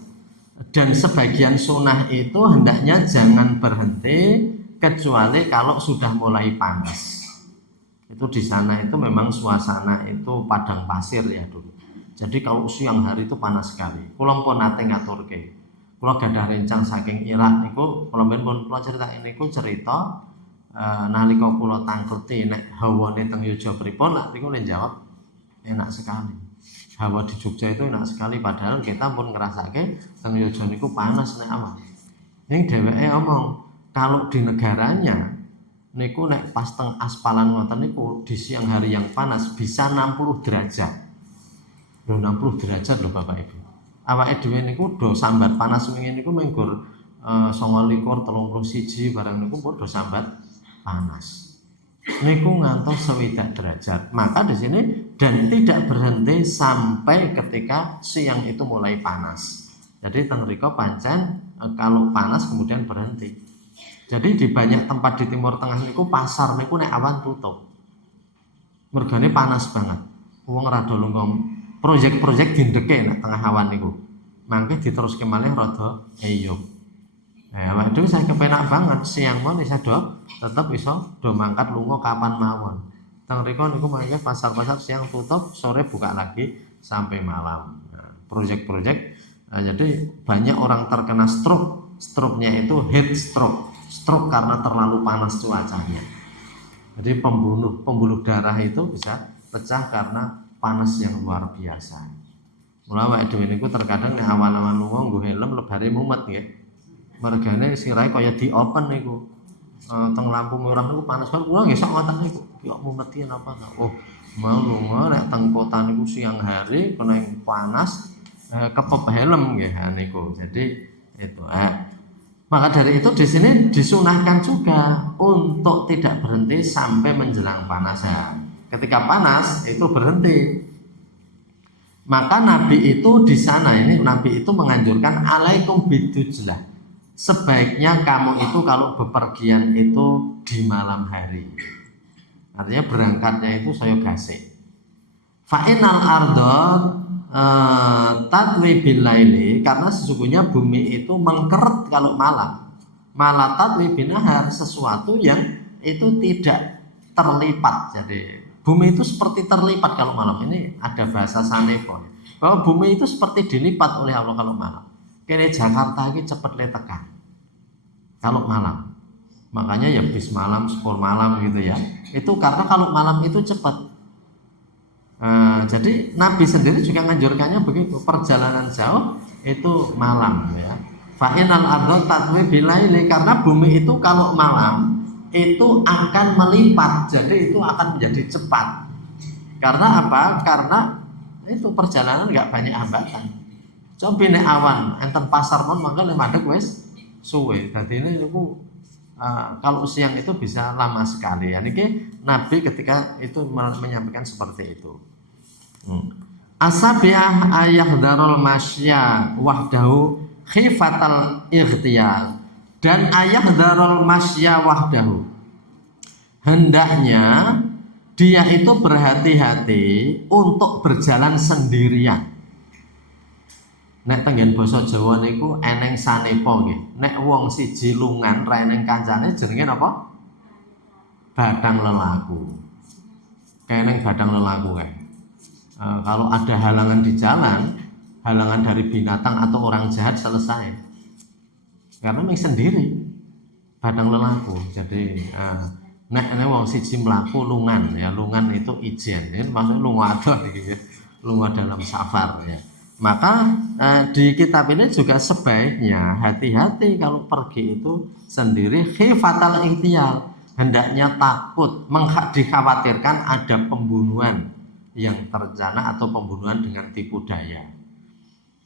Dan sebagian sunnah itu hendaknya jangan berhenti kecuali kalau sudah mulai panas. Itu di sana itu memang suasana itu padang pasir ya dulu. Jadi kalau siang hari itu panas sekali. Kula pun nate ngaturke. Kula gadah rencang saking Irak niku, kula cerita nalika kula tangkleti nek hawane teng Yogya pripun lak niku le jawab enak sekali. Hawa di Jogja itu enak sekali padahal kita pun ngrasake teng Yogya niku panas nek awan. Ning dheweke ngomong kalau di negaranya niku nek pas teng aspalan ngoten niku di siang hari yang panas bisa 60 derajat. Lho 60 derajat lho Bapak Ibu. Awake dhewe niku do sambat panas wingi niku menggur 29 31 barang niku pun do sambat panas. Niku ngantos 60 derajat. Maka di sini dan tidak berhenti sampai ketika siang itu mulai panas. Jadi teng mriko pancen kalau panas kemudian berhenti. Jadi di banyak tempat di Timur Tengah niku pasar niku nek awan tutup. Mergane panas banget. Wong rada lunga proyek-proyek dindeke nek tengah awan niku. Mangke diteruske malih rada eyub. Waduh saya kepenak banget siang mon bisa tetap iso do mangkat lunga kapan mawon. Teng mriko niku mangke pasar-pasar siang tutup, sore buka lagi sampai malam. Proyek-proyek jadi banyak orang terkena stroke. Stroke-nya itu heat stroke. Stroke karena terlalu panas cuacanya. Jadi pembuluh darah itu bisa pecah karena panas yang luar biasa. Mula awake dhewe niku terkadang nek awan-awan lunga nggo helm lebare mumet nggih. Mergane sirahe kaya di-open niku. Teng lampu merah niku panas banget. Kula nggih sok ngoten niku. Kok mumeti napa ta? Oh, mau lunga nek teng kota niku siang hari kena yang panas kepep helm nggih niku. Jadi itu. Maka dari itu di sini disunahkan juga untuk tidak berhenti sampai menjelang panas ya. Ketika panas itu berhenti. Maka Nabi itu di sana ini Nabi itu menganjurkan alaikum bidujlah. Sebaiknya kamu itu kalau bepergian itu di malam hari. Artinya berangkatnya itu saya gasik. Fa'inal ardot tatwi bil laili, karena sesungguhnya bumi itu mengkeret kalau malam. Malah tatwi bin nahar, sesuatu yang itu tidak terlipat. Jadi bumi itu seperti terlipat kalau malam. Ini ada bahasa sanepo bahwa bumi itu seperti dilipat oleh Allah kalau malam. Kene Jakarta ini cepat tekan kalau malam. Makanya ya bis malam, skor malam gitu ya. Itu karena kalau malam itu cepat. Jadi Nabi sendiri juga menganjurkannya begitu, perjalanan jauh itu malam ya. Fa'inal ardh tatwi bilaili, karena bumi itu kalau malam itu akan melipat, jadi itu akan menjadi cepat. Karena apa? Karena itu perjalanan nggak banyak hambatan. Coba nek awan enten pasar mon mangga madeg wis suwe. Dadi ini niku kalau siang itu bisa lama sekali. Ya niki Nabi ketika itu menyampaikan seperti itu. Asabiah ayahdarul masya wahdahu khifatal ightiyal, dan ayahdarul masya wahdahu, hendaknya dia itu berhati-hati untuk berjalan sendirian. Nek tenggen basa Jawa niku eneng sanepa nggih. Nek wong siji lungan ra eneng kancane jenenge napa? Badang lelaku. Keneng badang lelaku kae. Kalau ada halangan di jalan, halangan dari binatang atau orang jahat selesai. Karena memang sendiri badang lelaku. Jadi nek wong siji mlaku lungan ya, lungan itu ijen. Ini maksudnya lunga adoh iki, lunga dalam safar ya. Maka di kitab ini juga sebaiknya hati-hati kalau pergi itu sendiri, khifatal ihtiyal, hendaknya takut, dikhawatirkan ada pembunuhan yang terencana atau pembunuhan dengan tipu daya.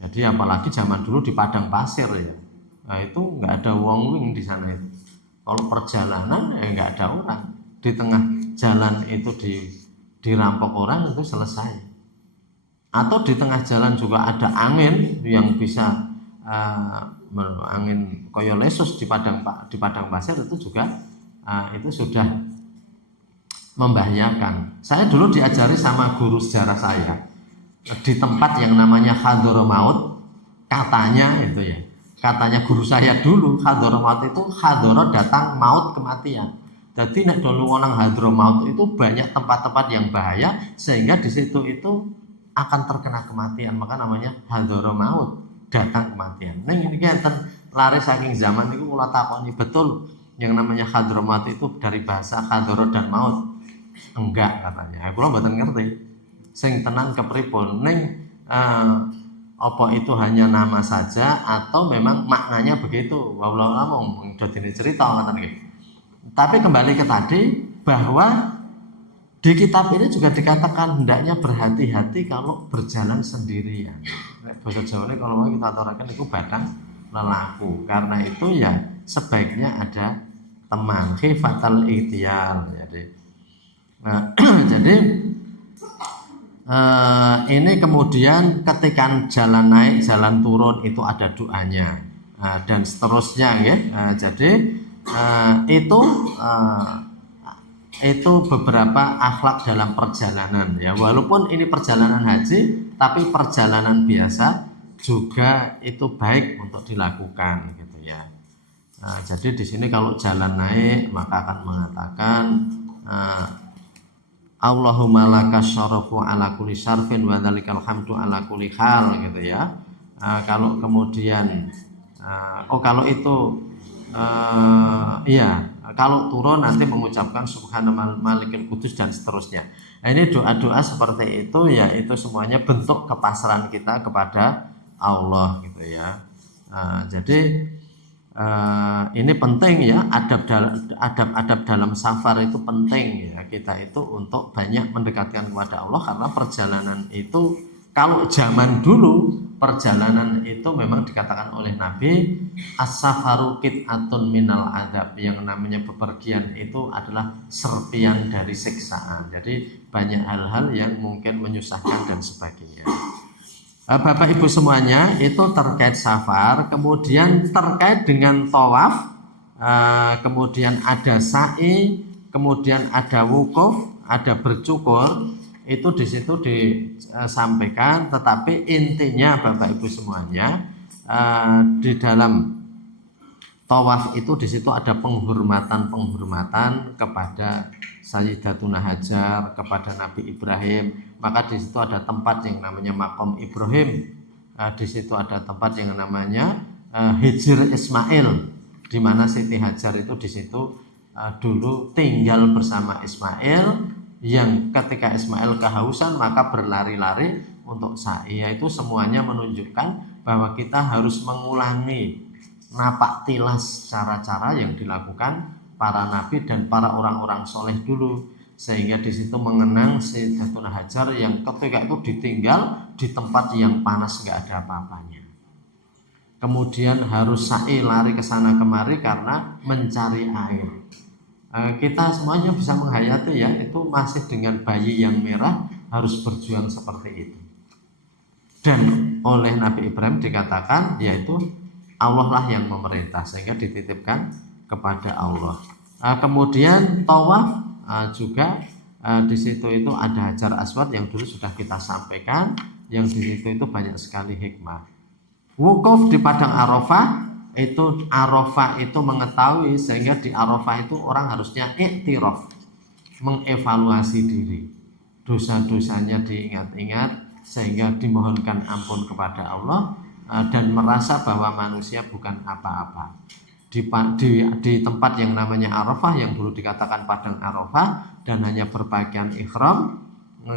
Jadi apalagi zaman dulu di padang pasir ya, nah itu nggak ada wong wing di sana itu. Kalau perjalanan ya nggak ada orang, di tengah jalan itu dirampok orang itu selesai. Atau di tengah jalan juga ada angin yang bisa angin koyo lesus di padang pasir itu juga itu sudah membahayakan. Saya dulu diajari sama guru sejarah saya di tempat yang namanya Hadramaut, katanya itu ya. Katanya guru saya dulu, Hadramaut itu hadoro datang, maut kematian. Jadi nek dulu nang Hadramaut itu banyak tempat-tempat yang bahaya sehingga di situ itu akan terkena kematian, maka namanya Hadramaut, datang kematian. Nah ini enten lari saking zaman itu kula takoni betul yang namanya Hadramaut itu dari bahasa hadoro dan maut. Enggak katanya. Kula mboten ngerti. Sing tenan kepripun ning apa itu hanya nama saja atau memang maknanya begitu. Wallahu a'lam, dadi cerita ngoten nggih. Tapi kembali ke tadi bahwa di kitab ini juga dikatakan hendaknya berhati-hati kalau berjalan sendirian. Bahasa Jawa ini kalau kita aturakan itu badang lelaku. Karena itu ya sebaiknya ada teman, khifatal ihtiyal. Jadi ini kemudian ketika jalan naik, jalan turun itu ada doanya dan seterusnya ya. Jadi itu beberapa akhlak dalam perjalanan ya. Walaupun ini perjalanan haji, tapi perjalanan biasa juga itu baik untuk dilakukan gitu ya. Jadi di sini kalau jalan naik maka akan mengatakan Allahumma lakas syarafu ala kulli syarfin wa dzalikal hamdu ala kulli hal gitu ya. Kalau kemudian kalau itu iya, kalau turun nanti mengucapkan subhanal malikil kudus dan seterusnya. Nah, ini doa-doa seperti itu ya, itu semuanya bentuk kepasrahan kita kepada Allah gitu ya. Jadi ini penting ya, adab dalam safar itu penting ya, kita itu untuk banyak mendekatkan kepada Allah, karena perjalanan itu, kalau zaman dulu perjalanan itu memang dikatakan oleh Nabi as-safaru qit'atun minal adab, yang namanya bepergian itu adalah serpian dari siksaan. Jadi banyak hal-hal yang mungkin menyusahkan dan sebagainya. Bapak Ibu semuanya, itu terkait safar. Kemudian terkait dengan tawaf, kemudian ada sa'i, kemudian ada wukuf, ada bercukur. Itu di situ disampaikan. Tetapi intinya Bapak Ibu semuanya, di dalam tawaf itu di situ ada penghormatan kepada Sayyidatuna Hajar, kepada Nabi Ibrahim. Maka di situ ada tempat yang namanya Maqam Ibrahim. Di situ ada tempat yang namanya Hijr Ismail, di mana Siti Hajar itu di situ dulu tinggal bersama Ismail, yang ketika Ismail kehausan maka berlari-lari untuk sa'i. Itu semuanya menunjukkan bahwa kita harus mengulangi napak tilas cara-cara yang dilakukan para nabi dan para orang-orang soleh dulu, sehingga di situ mengenang Sayyidatuna Hajar yang ketika itu ditinggal di tempat yang panas, nggak ada apa-apanya. Kemudian harus sa'i, lari ke sana kemari karena mencari air. Kita semuanya bisa menghayati ya, itu masih dengan bayi yang merah harus berjuang seperti itu. Dan oleh Nabi Ibrahim dikatakan yaitu Allah lah yang memerintah, sehingga dititipkan kepada Allah. Kemudian tawaf juga di situ itu ada Hajar Aswad yang dulu sudah kita sampaikan, yang di situ itu banyak sekali hikmah. Wukuf di padang Arafah, itu Arafah itu mengetahui, sehingga di Arafah itu orang harusnya iktiraf, mengevaluasi diri, dosa-dosanya diingat-ingat, sehingga dimohonkan ampun kepada Allah, dan merasa bahwa manusia bukan apa-apa. Di tempat yang namanya Arafah, yang dulu dikatakan padang Arafah, dan hanya berpakaian ihram,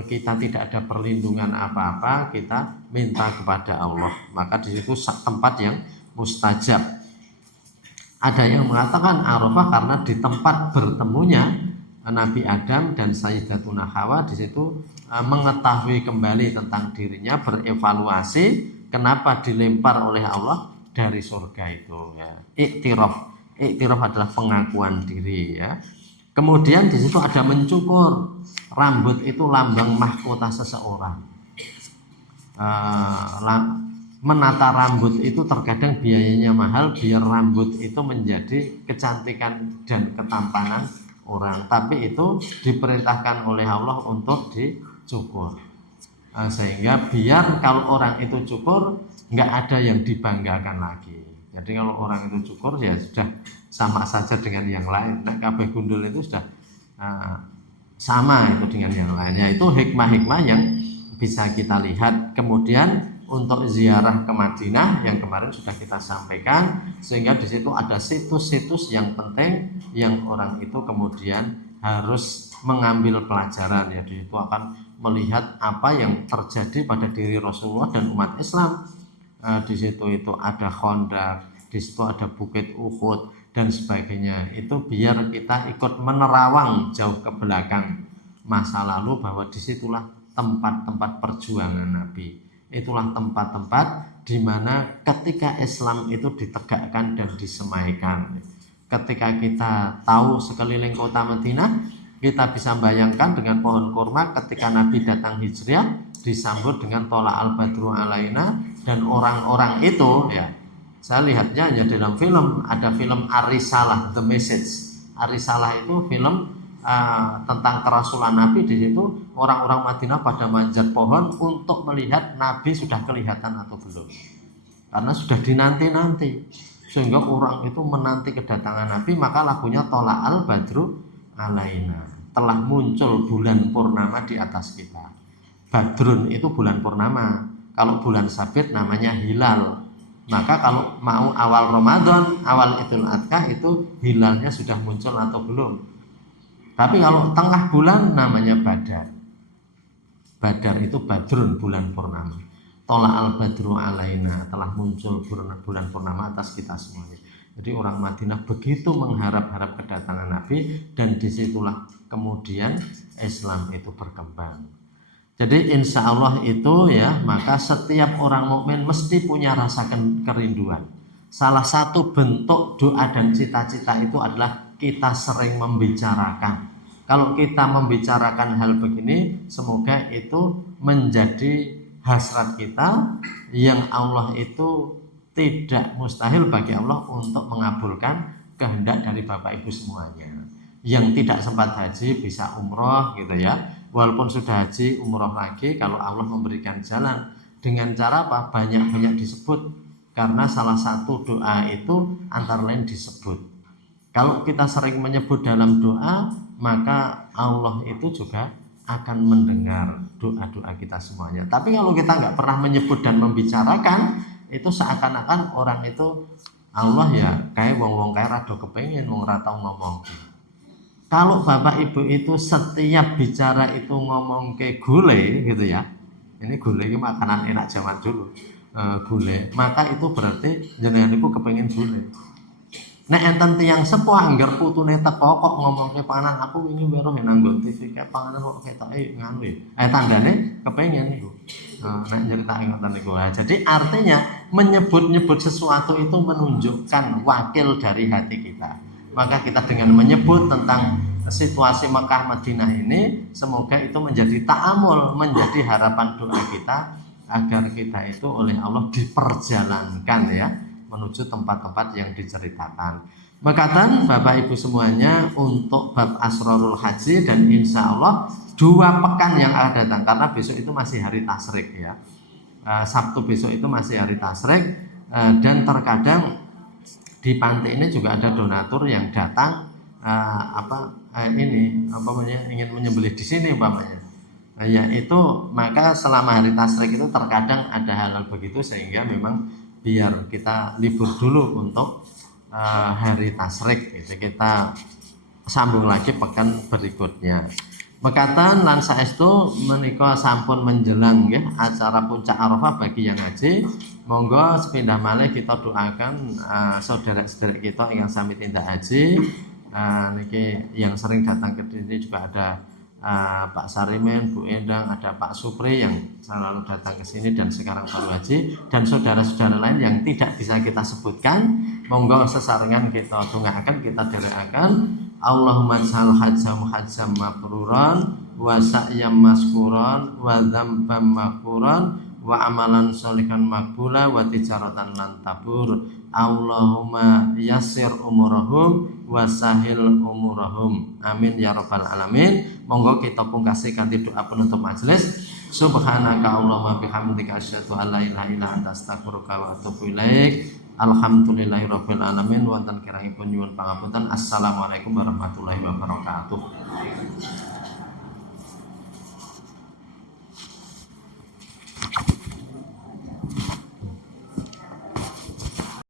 kita tidak ada perlindungan apa-apa, kita minta kepada Allah. Maka di situ tempat yang mustajab. Ada yang mengatakan Arafah karena di tempat bertemunya Nabi Adam dan Sayyidatuna Hawa, di situ mengetahui kembali tentang dirinya, berevaluasi kenapa dilempar oleh Allah dari surga itu ya. Iktiraf adalah pengakuan diri ya. Kemudian di situ ada mencukur. Rambut itu lambang mahkota seseorang. Menata rambut itu terkadang biayanya mahal, biar rambut itu menjadi kecantikan dan ketampanan orang. Tapi itu diperintahkan oleh Allah untuk dicukur. Sehingga biar kalau orang itu cukur nggak ada yang dibanggakan lagi. Jadi kalau orang itu cukur ya sudah sama saja dengan yang lain. Nah, kabeh gundul itu sudah sama itu dengan yang lainnya. Itu hikmah-hikmah yang bisa kita lihat. Kemudian untuk ziarah ke Madinah yang kemarin sudah kita sampaikan, sehingga di situ ada situs-situs yang penting yang orang itu kemudian harus mengambil pelajaran ya. Di situ akan melihat apa yang terjadi pada diri Rasulullah dan umat Islam. Di situ itu ada Khandaq, di situ ada Bukit Uhud dan sebagainya. Itu biar kita ikut menerawang jauh ke belakang masa lalu, bahwa disitulah tempat-tempat perjuangan Nabi. Itulah tempat-tempat di mana ketika Islam itu ditegakkan dan disemaikan. Ketika kita tahu sekeliling kota Madinah, kita bisa bayangkan dengan pohon kurma ketika Nabi datang hijriah disambut dengan tola al-badru alaina, dan orang-orang itu ya, saya lihatnya hanya dalam film. Ada film Ar-Risalah, The Message. Ar-Risalah itu film tentang kerasulan Nabi. Di situ orang-orang Madinah pada manjat pohon untuk melihat Nabi sudah kelihatan atau belum, karena sudah dinanti-nanti, sehingga orang itu menanti kedatangan Nabi. Maka lagunya Tola al-Badru alaina, telah muncul bulan purnama di atas kita. Badrun itu bulan purnama, kalau bulan sabit namanya hilal. Maka kalau mau awal Ramadan, awal Idul Adha, itu hilalnya sudah muncul atau belum. Tapi kalau tengah bulan namanya badar. Badar itu badrun, bulan purnama. Tola al badru alaina, telah muncul bulan purnama atas kita semuanya. Jadi orang Madinah begitu mengharap-harap kedatangan Nabi, dan disitulah kemudian Islam itu berkembang. Jadi insya Allah itu ya, maka setiap orang mukmin mesti punya rasa kerinduan. Salah satu bentuk doa dan cita-cita itu adalah kita sering membicarakan. Kalau kita membicarakan hal begini, semoga itu menjadi hasrat kita yang Allah itu tidak mustahil bagi Allah untuk mengabulkan kehendak dari Bapak Ibu semuanya. Yang tidak sempat haji bisa umroh gitu ya. Walaupun sudah haji, umroh lagi kalau Allah memberikan jalan. Dengan cara apa? Banyak-banyak disebut. Karena salah satu doa itu antara lain disebut. Kalau kita sering menyebut dalam doa, maka Allah itu juga akan mendengar doa-doa kita semuanya. Tapi kalau kita nggak pernah menyebut dan membicarakan, itu seakan-akan orang itu Allah ya kayak wong-wong kayak rado kepengen wong ratau ngomong. Kalau Bapak Ibu itu setiap bicara itu ngomong ke gulai gitu ya, ini gulai itu makanan enak zaman dulu, gulai, maka itu berarti jenengan itu kepengen gulai. Nek enten tiyang sepuh anggar putune teko kok ngomongke panganan, aku wingi weruh nang TV kayak panganan kok ketoke nganu ya. Tandane kepengen niku. Nek nyeritake ngoten niku. Jadi artinya menyebut-nyebut sesuatu itu menunjukkan wakil dari hati kita. Maka kita dengan menyebut tentang situasi Mekah Madinah ini, semoga itu menjadi ta'amul, menjadi harapan doa kita agar kita itu oleh Allah diperjalankan ya menuju tempat-tempat yang diceritakan. Makatan Bapak Ibu semuanya untuk bab Asrarul Haji, dan insya Allah 2 pekan yang akan datang, karena besok itu masih hari tasyrik ya. Sabtu besok itu masih hari tasyrik, dan terkadang di pantai ini juga ada donatur yang datang ingin menyembelih di sini umpamanya. Yaitu maka selama hari tasyrik itu terkadang ada hal-hal begitu, sehingga memang biar kita libur dulu untuk hari tasyrik gitu. Kita sambung lagi pekan berikutnya. Mekatan lan saestu menika sampun menjelang nggih acara puncak Arafah bagi yang haji. Monggo sepindah malih kita doakan saudara-saudara kita yang sami tindak haji. Niki yang sering datang ke sini juga ada Pak Sarimen, Bu Endang, ada Pak Supri yang selalu datang ke sini dan sekarang baru haji, dan saudara-saudara lain yang tidak bisa kita sebutkan. Monggo sesarengan kita doakan, kita doakan. Allahumma ja'al hajjam hajjam mabruran wa sa'yam maskuran wa dzambam maghfuran wa amalan sholihan maqbula wa tijaratan lan tabur. Allahumma yassir umurahum wa sahil umurahum. Amin ya rabbal alamin. Monggo kita pungkasi kanthi doa penutup majelis. Subhanaka Allahumma bihamdika asyhadu an la ilaha illa anta astaghfiruka wa atubu ilaik. Alhamdulillahirabbil alamin. Wonten kirangipun nyuwun pangapunten. Assalamualaikum warahmatullahi wabarakatuh.